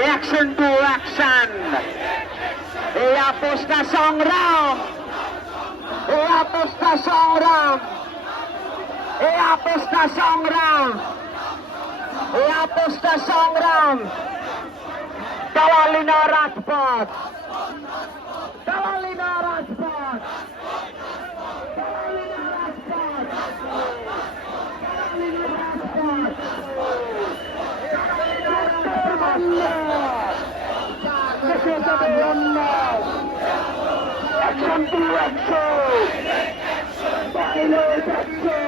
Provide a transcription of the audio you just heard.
Action to action. এই আপোষটা সংগ্রাম, এই আপোষটা সংগ্রাম, এই আপোষটা সংগ্রাম, এই আপোষটা সংগ্রাম। দালালি না রাজপথ, দালালি না রাজপথ, দালালি না রাজপথ, দালালি না রাজপথ। অ্যাকশন টু অ্যাকশন, বাইরে যাচ্ছে,